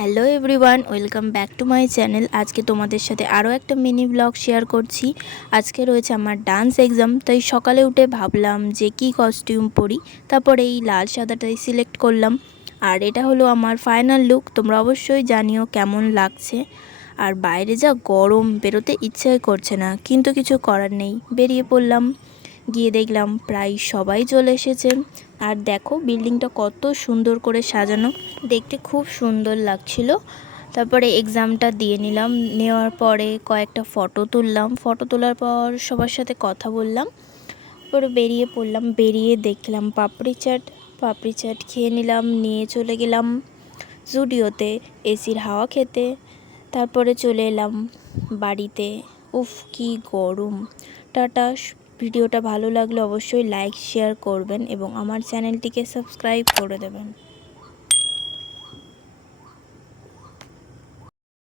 Hello everyone, welcome back to my channel. আজকে তোমাদের সাথে আরও একটা মিনি ব্লগ শেয়ার করছি। আজকে রয়েছে আমার ডান্স এক্সাম, তাই সকালে উঠে ভাবলাম যে কি কস্টিউম পরি। তারপরে এই লাল সাদাটাই সিলেক্ট করলাম। আর এটা হলো আমার ফাইনাল লুক। তোমরা অবশ্যই জানিও কেমন লাগছে। আর বাইরে যা গরম, বেরোতে ইচ্ছাই করছে না, কিন্তু কিছু করার নেই, বেরিয়ে পড়লাম। গিয়ে দেখলাম প্রায় সবাই চলে এসেছে। আর দেখো বিল্ডিংটা কত সুন্দর করে সাজানো, দেখতে খুব সুন্দর লাগছিল। তারপরে এক্সামটা দিয়ে নিলাম, নেওয়ার পরে কয়েকটা ফটো তুললাম। ফটো তোলার পর সবার সাথে কথা বললাম, পরে বেরিয়ে পড়লাম। বেরিয়ে দেখলাম পাপড়ি চাট খেয়ে নিলাম, নিয়ে চলে গেলাম জুডিওতে এসির হাওয়া খেতে। তারপরে চলে এলাম বাড়িতে। উফ কি গরম। টাটা। ভিডিওটা ভালো লাগলে অবশ্যই লাইক শেয়ার করবেন এবং আমার চ্যানেলটিকে সাবস্ক্রাইব করে দেবেন।